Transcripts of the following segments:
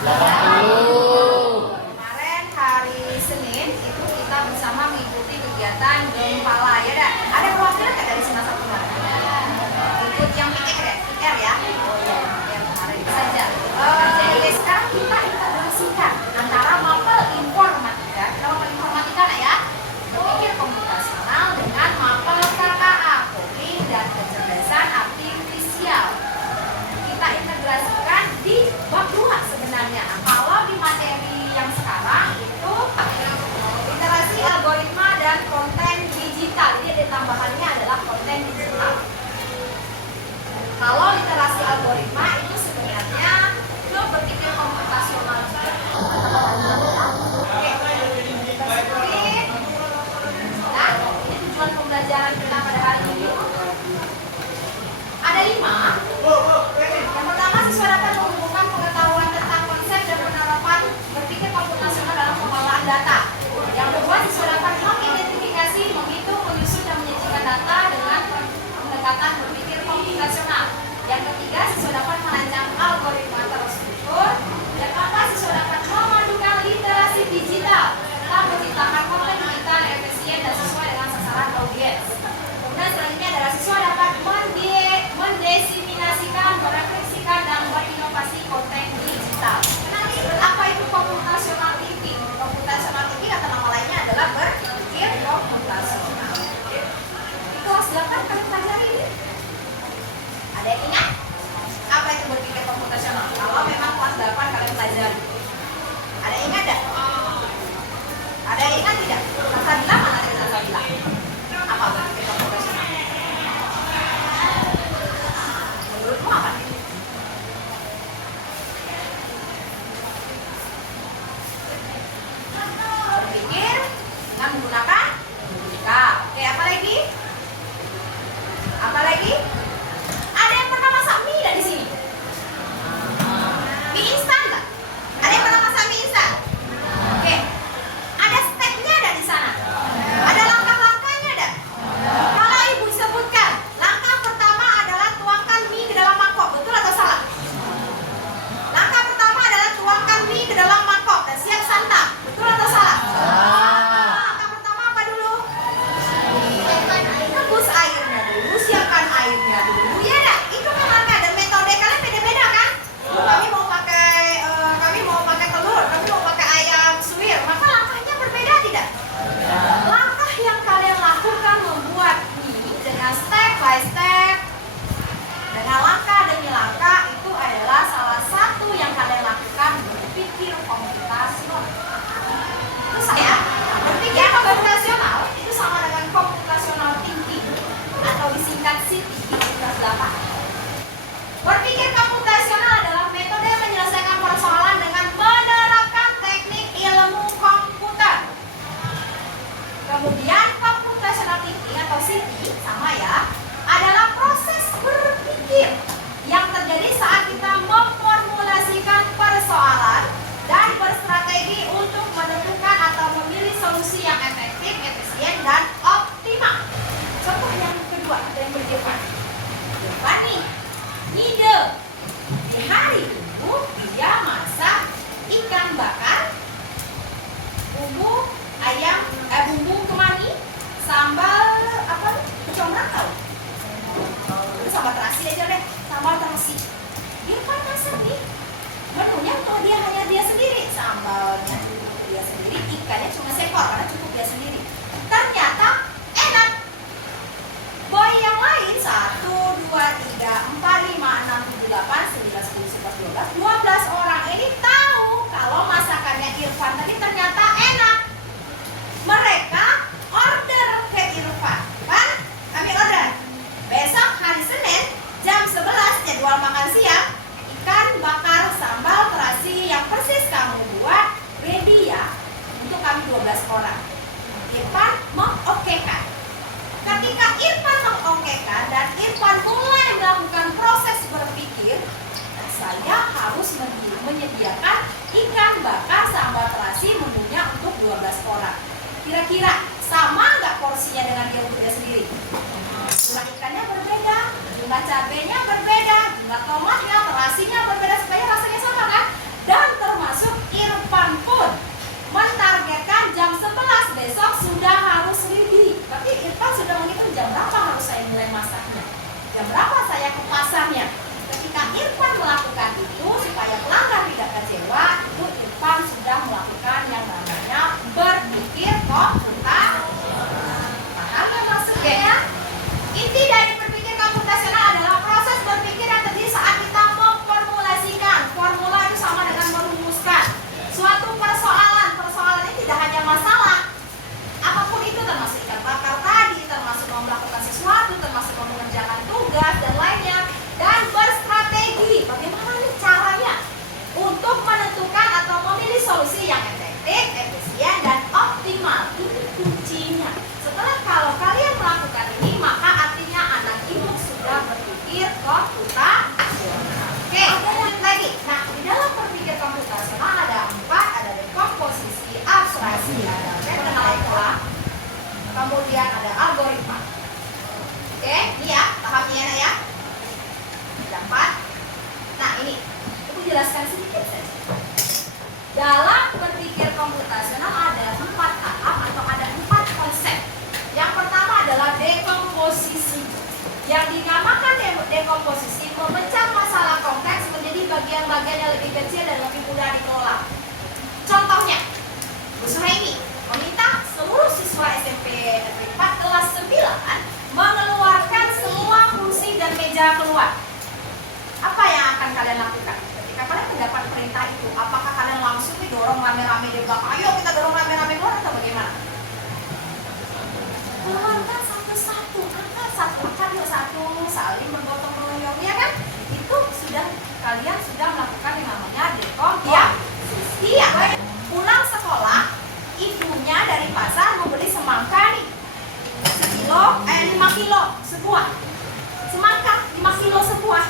80. Kemarin hari Senin itu kita bersama mengikuti kegiatan Gempala ya dah. Ada perwakilan nggak dari semester kemarin? Ikut yang PR ya? PR ya? Oh iya, yang kemarin saja. Jadi sekarang kita integrasikan antara mapel informatika, kita mapel informatika nah ya, berpikir komputasional dengan mapel KKA, coding dan kecerdasan artifisial. Kita integrasikan di bab 2 sebenarnya. Nah, kalau di materi yang sekarang itu literasi algoritma dan konten digital. Jadi ada tambahannya adalah konten digital. Kalau literasi algoritma itu sebenarnya itu berpikir komputasional juga. Oke, nah, ini tujuan pembelajaran kita pada hari ini. Ada 5. Yang pertama, siswa dapat mengumpulkan pengetahuan tentang konsep dan penerapan berpikir komputasional dalam pengelolaan data. Yang kedua, siswa dapat mengidentifikasi, menghitung, menyusun dan menyajikan data dengan pendekatan berpikir komputasional. Yang ketiga, siswa dapat merancang algoritma terstruktur. Yang keempat, siswa dapat memadukan literasi digital dalam menciptakan konten digital yang efisien dan sesuai dengan sasaran audiens. Kemudian selanjutnya adalah siswa dapat mendesiminasikan, merefleksikan, dan berinovasi konten digital. Nanti apa itu computational thinking? Computational thinking atau nama lainnya adalah berpikir komputasional. Di kelas 8 kami pelajari ini. Ada yang ingat? Apa itu berpikir komputasional? Kalau memang kelas 8 kalian pelajari. Ada yang ingat tidak? Ada yang ingat tidak? Salsabila mana dari Salsabila? Apa berpikir komputasional? Menurutmu apa? Berpikir dengan menggunakan logika. Oke, apa lagi? Apa lagi? Ada yang pernah masak mie nggak di sini? Mie instan nggak? Ada yang pernah masak mie instan? Oke. Ada stepnya nggak di sana? Ada langkah-langkahnya nggak? Kalau ibu sebutkan, langkah pertama adalah tuangkan mie ke dalam mangkok, betul atau salah? Langkah pertama adalah tuangkan mie ke dalam mangkok dan siap santap, betul atau salah? Langkah pertama apa dulu? Rebus airnya dulu, siapkan airnya dulu. Iya dah, itu memangnya ada metode kalian beda-beda kan? Kami mau pakai telur, kami mau pakai ayam suwir, maka langkahnya berbeda tidak? Langkah yang kalian lakukan membuat mie dengan step by step, dengan langkah demi langkah, itu adalah salah satu yang kalian lakukan berpikir komputasional. Itu saya berpikir komputasional itu sama dengan computational thinking atau disingkat CT di kelas 8. Berpikir komputasional adalah metode menyelesaikan persoalan dengan menerapkan teknik ilmu komputer. Kemudian computational thinking atau CT sama ya, adalah proses berpikir yang terjadi saat kita memformulasikan persoalan dan berstrategi untuk menentukan atau memilih solusi yang efektif, efisien, dan optimal. Contoh yang kedua, ada yang berdepan. Depan nih, ide. Di hari itu dia masak ikan bakar, bumbu ayam, bumbu kemani, sambal apa? Kecombrang tahu? Itu sambal terasi aja deh, sambal terasi. Dia kan masak nih. Menunya untuk hanya dia sendiri, sambalnya cukup dia sendiri, ikannya cuma seekor karena cukup dia sendiri. Ternyata enak. Boy yang lain 1, 2, 3, 4, 5, 6, 7, 8, 9, 10, 11, 12 orang ini tahu kalau masakannya Irfan tadi ternyata enak. Mereka order ke Irfan. Pan, kami order. Besok hari Senin jam 11 jadwal makan siang, ikan bakar sambal terasi yang persis kamu buat ready ya untuk kami 12 orang. Irfan mengokekan. Ketika Irfan mengokekan dan Irfan mulai melakukan proses berpikir, saya harus menyediakan ikan bakar sambal terasi menunya untuk 12 orang. Kira-kira sama nggak porsinya dengan dia untuk dia sendiri? Jumlah ikannya berbeda, jumlah cabenya berbeda, jumlah tomatnya, terasinya berbeda supaya rasanya sama kan? Dan solusi yang efektif, efisien, dan optimal. Ini kuncinya. Setelah kalau kalian melakukan ini, maka artinya anak ibu sudah berpikir komputasional. Oke, lanjut lagi. Nah, di dalam berpikir komputasional ada 4, ada dekomposisi, abstraksi, ada pengenalan pola, kemudian ada algoritma. Oke, ini ya tahapnya ya. Ada 4. Nah, ini aku jelaskan sedikit saja. Dalam berpikir komputasional ada 4 tahap atau ada 4 konsep. Yang pertama adalah dekomposisi. Yang dinamakan dekomposisi memecah masalah kompleks menjadi bagian-bagian yang lebih kecil dan lebih mudah dikelola. Contohnya, Bu Suhaimi meminta seluruh siswa SMP Negeri 4 kelas 9 mengeluarkan semua kursi dan meja keluar. Apa yang akan kalian lakukan? Ketika kalian mendapat perintah itu, apakah kalian langsung didorong rame-rame di belakang? Ayo kita dorong rame-rame keluar atau bagaimana? Keluarkan satu-satu, angkat satu, saling bergotong royong, ya kan? Itu sudah kalian sudah melakukan yang namanya dekomposisi. Iya. Pulang sekolah, ibunya dari pasar membeli semangka nih, 5 kilo sebuah. Semangka 5 kilo sebuah.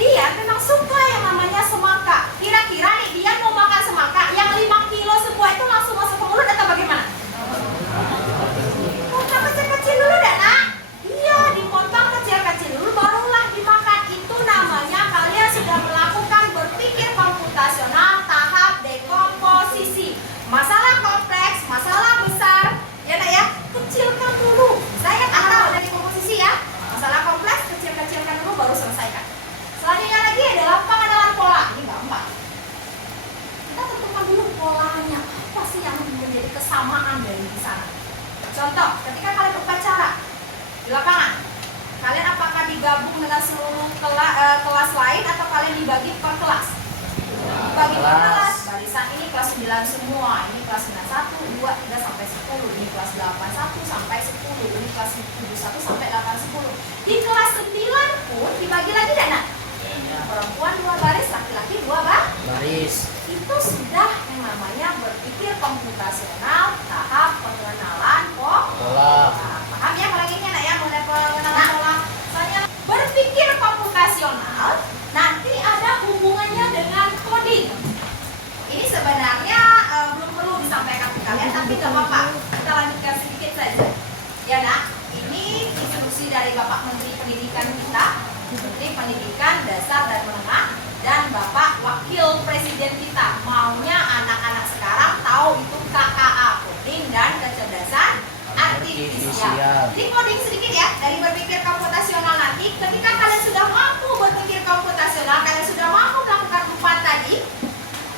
Dia memang suka yang namanya semangka. Kira-kira nih dia mau makan semangka yang 5 kilo sebuah itu langsung masuk ke mulut atau bagaimana? Potong kecil-kecil dulu dah nak. Iya, dipotong kecil-kecil dulu barulah dimakan. Itu namanya kalian sudah melakukan berpikir komputasional tahap dekomposisi. Masalah kompleks, masalah besar, ya nak ya, kecilkan dulu. Saya kan tahu dari komposisi ya. Masalah kompleks kecil-kecilkan dulu baru selesaikan. Selanjutnya lagi adalah pengenalan pola. Ini gampang. Kita tentukan dulu polanya. Apa sih yang menjadi kesamaan dari di sana? Contoh, ketika kalian berpacara di lapangan, kalian apakah digabung dengan seluruh kelas lain atau kalian dibagi per kelas? Dibagi per kelas. Barisan ini kelas 9 semua. Ini kelas 9 1, 2, 3 sampai 10. Ini kelas 8 1 sampai 10. Ini kelas 7 1 sampai 8 10. Di kelas 9 pun dibagi lagi dan nak? Perempuan 2 baris, laki-laki 2 baris. Itu sudah yang namanya berpikir komputasional tahap pengenalan pola. Paham ya kalau ini nak ya, mengenai pengenalan pola. Soalnya berpikir komputasional nanti ada hubungannya dengan coding. Ini sebenarnya belum perlu disampaikan ke kalian, tapi nggak apa-apa. Kita lanjutkan sedikit saja. Ya nak, ini instruksi dari Bapak Menteri Pendidikan kita. Menteri Pendidikan Dasar dan Menengah dan Bapak Wakil Presiden kita maunya anak-anak sekarang tahu itu KKA, coding dan kecerdasan artifisial. Jadi coding sedikit ya dari berpikir komputasional nanti. Ketika kalian sudah mampu berpikir komputasional, kalian sudah mampu melakukan 4 tadi,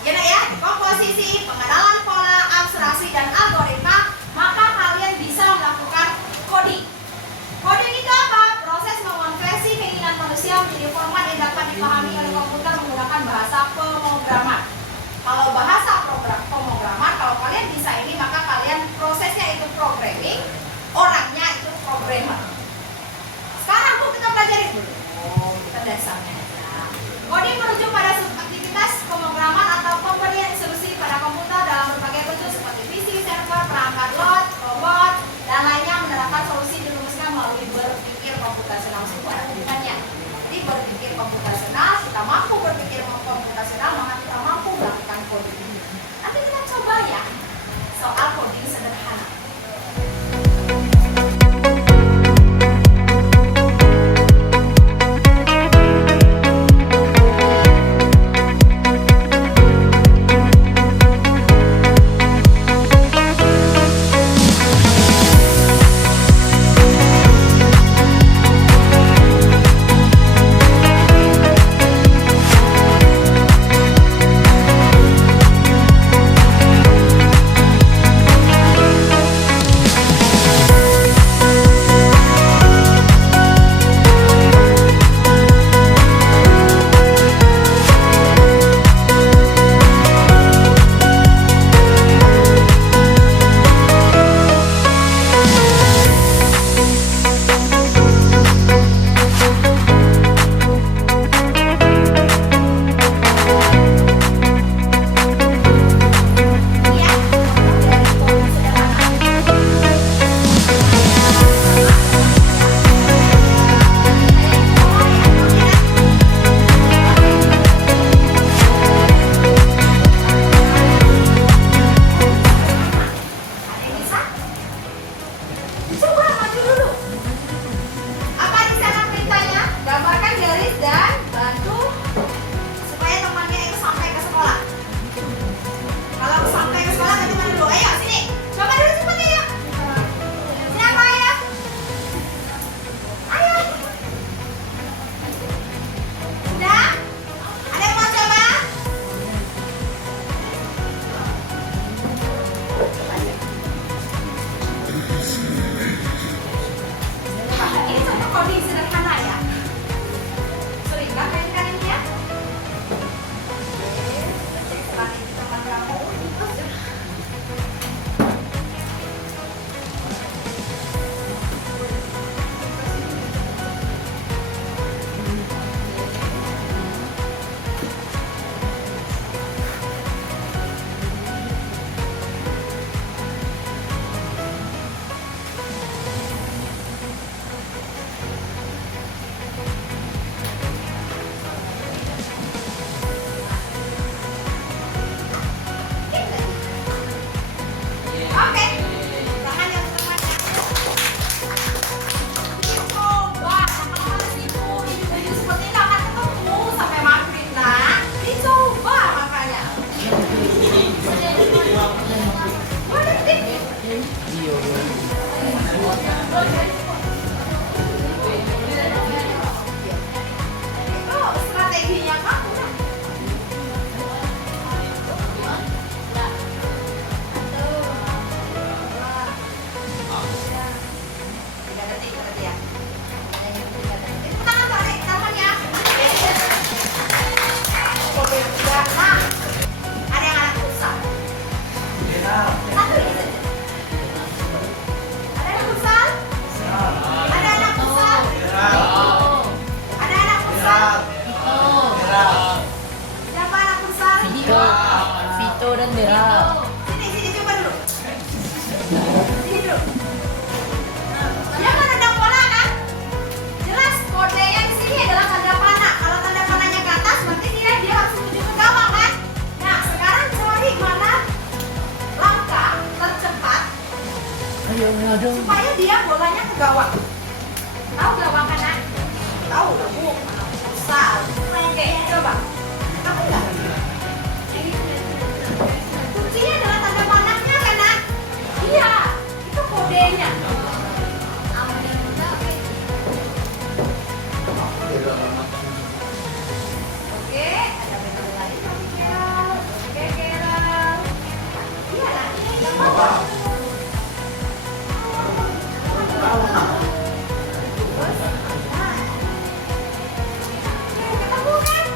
ya nak ya, komposisi, pengenalan pola, abstraksi dan algoritma, maka kalian bisa melakukan coding. Coding itu apa? Proses mengonversi keinginan manusia menjadi format yang dapat dipahami oleh komputer menggunakan bahasa pemrograman. Kalau bahasa pemrograman, kalau kalian bisa ini, maka kalian prosesnya itu programming, orangnya itu programmer. Sekarang Bu kita pelajari dulu. cowok dan Bella. Sini coba dulu. Sini dulu. Dia kan ada pola kan? Jelas kodenya di sini adalah tanda panah. Kalau tanda panahnya ke atas, berarti dia harus menuju ke gawang kan? Nah, sekarang cari mana langkah tercepat Ayo, dong. supaya dia bolanya ke gawang. Tahu gawang kanan? Tahu, Bu. Futsal. Oke, coba. Tahu nggak? Kuncinya adalah tanda panahnya kan, Nak? Iya, itu kodenya. Oke, ada metode lain lagi, Carol. Oke, Carol. Iya, Nak. Ini yang apa? Terus, nah. Oke, ketemu kan?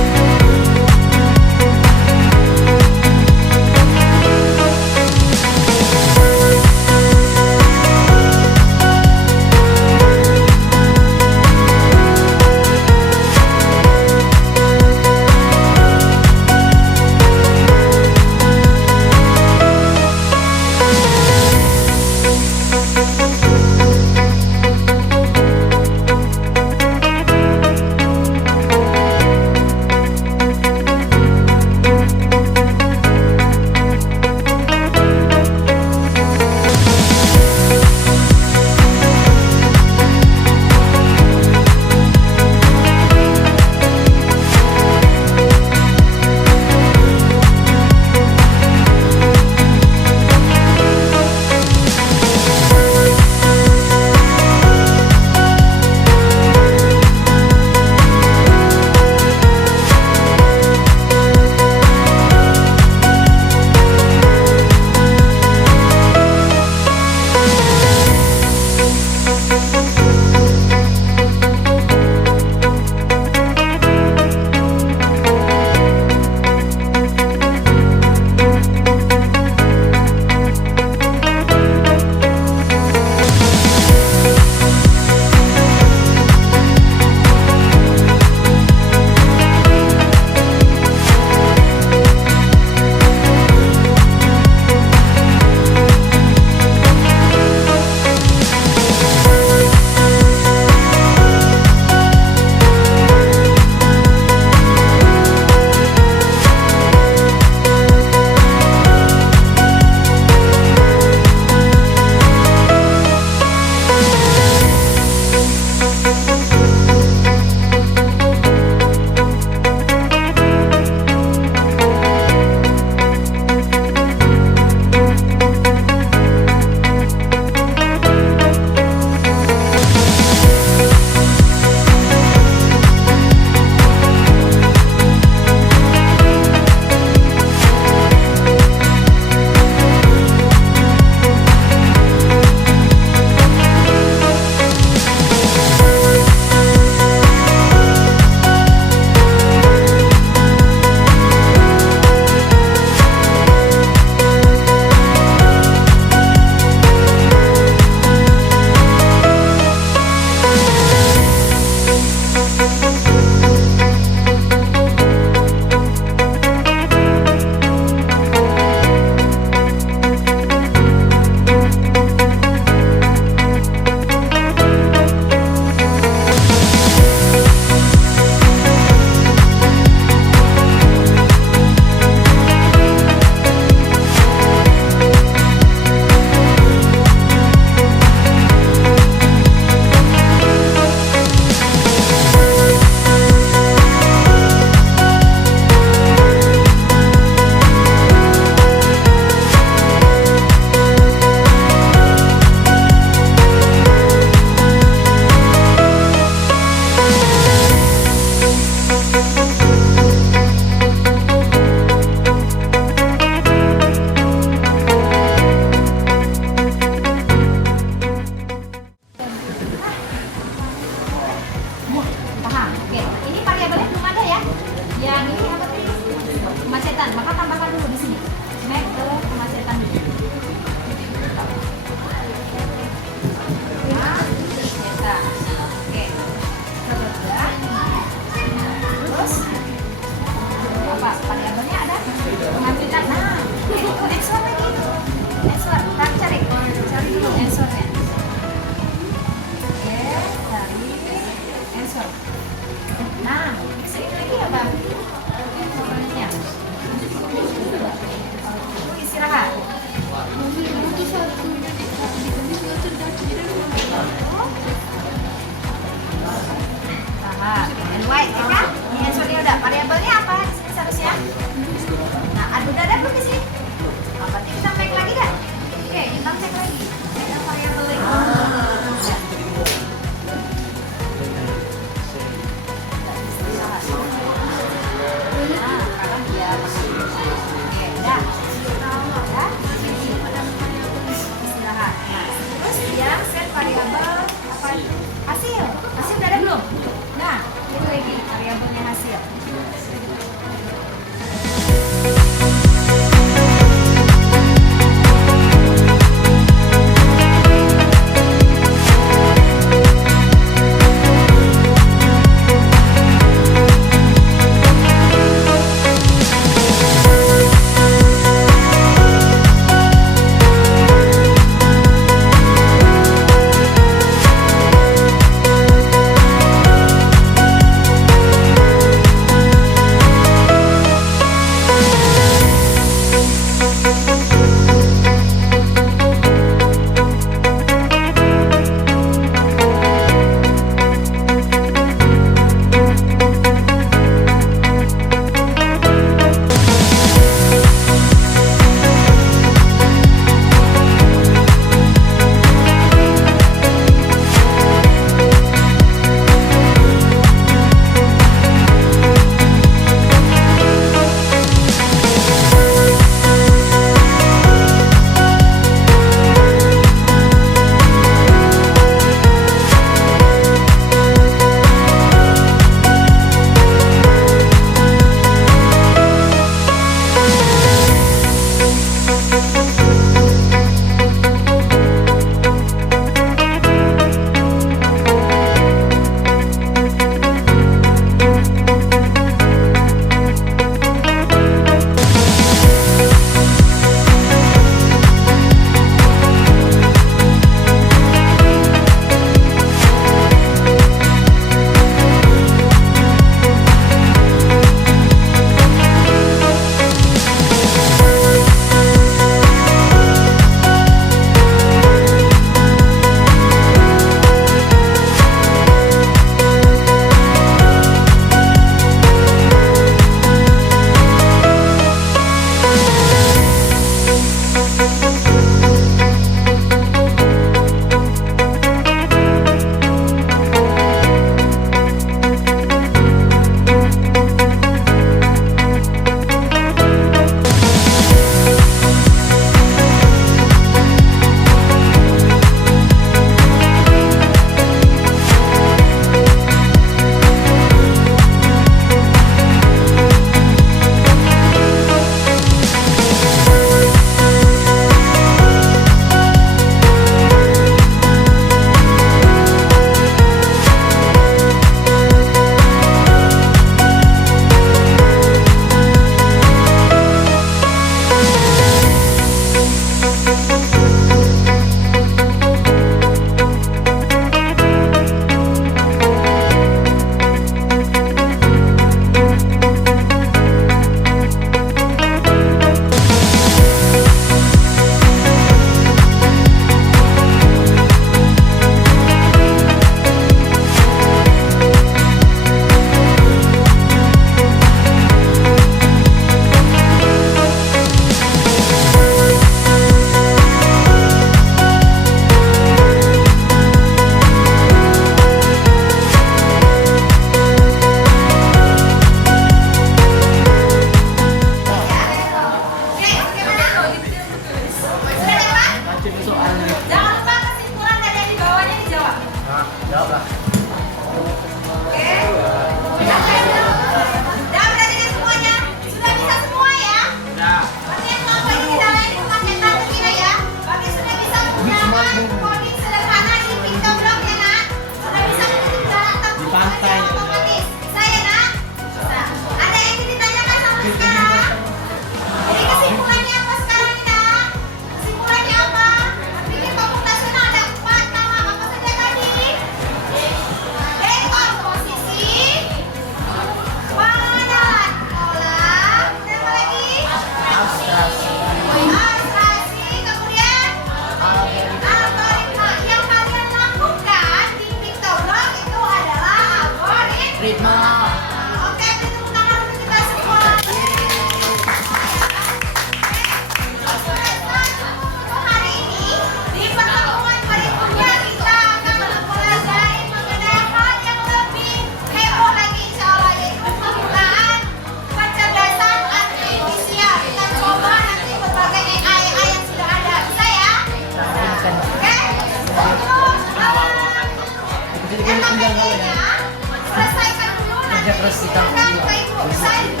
terus kita Silakan Kak Ibu. Saya